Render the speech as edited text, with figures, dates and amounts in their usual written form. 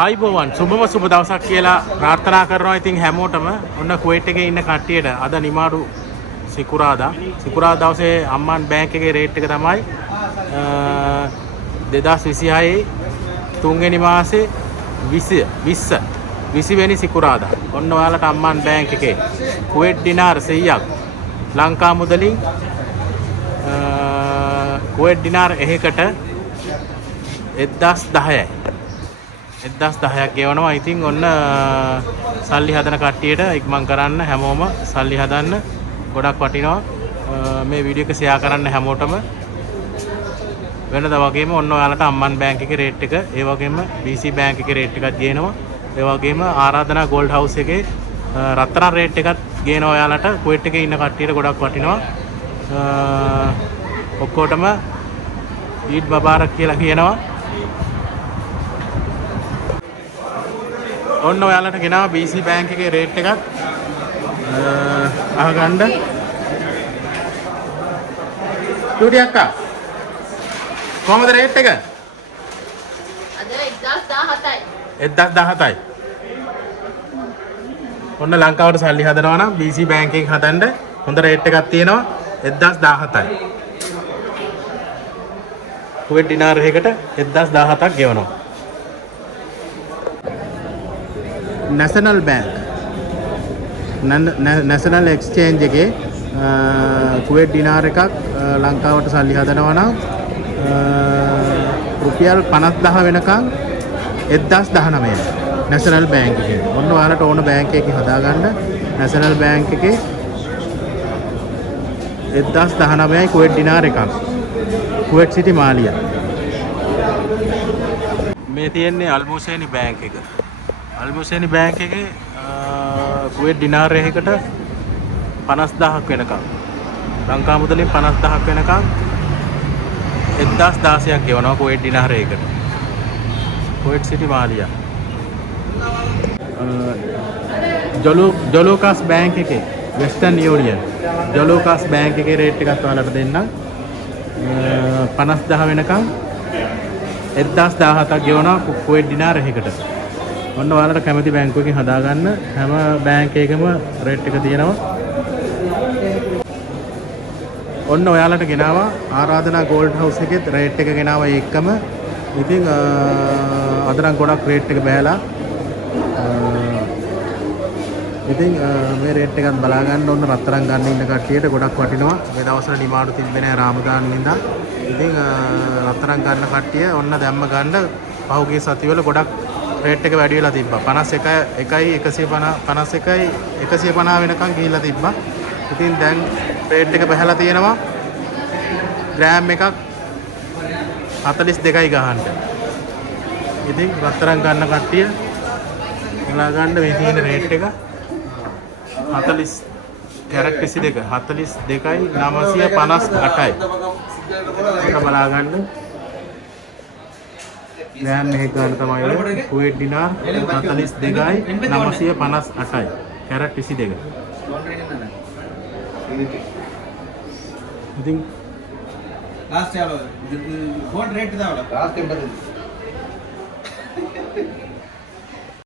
ආයිබෝවන් සුබම සුබ දවසක් කියලා ප්‍රාර්ථනා කරනවා. ඉතින් හැමෝටම ඔන්න කුවේට් එකේ ඉන්න කට්ටියට අද නිමාඩු සිකුරාදා දවසේ අම්මාන් බැංක් එකේ රේට් එක තමයි 2026 තුන්වෙනි මාසේ 20 වෙනි සිකුරාදා. ඔන්න ඔයාලට අම්මාන් බැංක් එකේ කුවේට් දිනාර 100ක් ලංකා මුදලින් කුවේට් දිනාර එකකට 1010යි. 1010ක් ගෙවනවා. ඉතින් ඔන්න සල්ලි හදන කට්ටියට ඉක්මන් කරන්න හැමෝම සල්ලි හදන්න ගොඩක් වටිනවා. මේ වීඩියෝ එක ෂෙයා කරන්න හැමෝටම. වෙනදා වගේම ඔන්න ඔයාලට අම්මන් බැංක් එකේ රේට් එක, ඒ වගේම BC බැංක් එකේ රේට් එකක් ගේනවා. ඒ වගේම ආරාධනා ගෝල්ඩ් හවුස් එකේ රත්තරන් රේට් එකක් ගේනවා. ඔයාලට කුවේට් එකේ ඉන්න කට්ටියට ගොඩක් වටිනවා. ඔක්කොටම ඊද් මුබාරක් කියලා කියනවා. ඔන්න ඔයාලට ගෙනාව BC බැංක් එකේ රේට් එකක් අහගන්න. ටුටි අක්කා කොහමද රේට් එක? අද 1017යි. 1017යි. ඔන්න ලංකාවට සල්ලි හදනවා නම් BC බැංක් එකෙන් හදන්න හොඳ රේට් එකක් තියෙනවා. 1017යි. කුවේට් දිනාර එකකට 1017ක් ගෙවනවා. නැෂනල් බැංක් නැෂනල් එක්ස්චේන්ජ් එකේ කුවේට් දිනාර එකක් ලංකාවට සල්ලි හදනවා නම් රුපියල් 50000 වෙනකන් 1019යි. නැෂනල් බැංක් එකේ ඔන්න ඔයාලට ඕන බැංක් එකකින් හදාගන්න. නැෂනල් බැංක් එකේ 1019යි කුවේට් දිනාර එකක්. කුවේට් සිටි මාලියා. මේ තියෙන්නේ අල්මුසේනි බැංක් එක. අල්මුසේනි බැංක් එකේ කුවේට් දිනාර එකකට 50000ක් වෙනකම් ලංකා මුදලින් 50000ක් වෙනකම් 1016ක් ගෙවනවා කුවේට් දිනාර එකකට. කුවේට් සිටි මාලියා. ජොලෝකාස් බැංක් එකේ වෙස්ටර්න් යූනියන් ජොලෝකාස් බැංක් එකේ රේට් එකක් ඔයාලට දෙන්නම්. 50000 වෙනකම් 1017ක් ගෙවනවා කුවේට් දිනාර එකකට. ඔන්න ඔයාලට කැමති බැංකුවකින් හදාගන්න. හැම බැංක් එකකම රේට් එක තියෙනවා. ඔන්න ඔයාලට ගෙනාවා ආරාධනා ගෝල්ඩ් හවුස් එකේ රේට් එක ගෙනාවා ඒකම. ඉතින් අද නම් ගොඩක් රේට් එක බහැලා. ඉතින් මේ රේට් එකත් බලා ගන්න. ඔන්න රත්තරන් ගන්න ඉන්න කට්ටියට ගොඩක් වටිනවා. මේ දවස්වල නිමාඩු තිබ්බේ නැහැ රාමදාන් නින්දා. ඉතින් රත්තරන් ගන්න කට්ටිය ඔන්න දැම්ම ගන්න. පහුගිය සතිවල ගොඩක් රේට් එක වැඩි වෙලා තිබ්බා. 150 වෙනකන් ගිහිල්ලා තිබ්බා. ඉතින් දැන් රේට් එක බහැලා තියෙනවා. ග්‍රෑම් එකක් 42යි ගහන්න. ඉතින් රත්තරන් ගන්න කට්ටිය බලා ගන්න මේ තියෙන රේට් එක 40 කැරට් 22 42යි 958යි. ඒක බලා ගන්න. ග්‍රෑම් එකක් ගන්න තමයි කුවේට් දිනාර 42යි 958යි. කැරට් 22. ඉතින් ලාස්ට් යාලෝ ගෝල්ඩ් රේට් දාවලා ලාස්ට් 80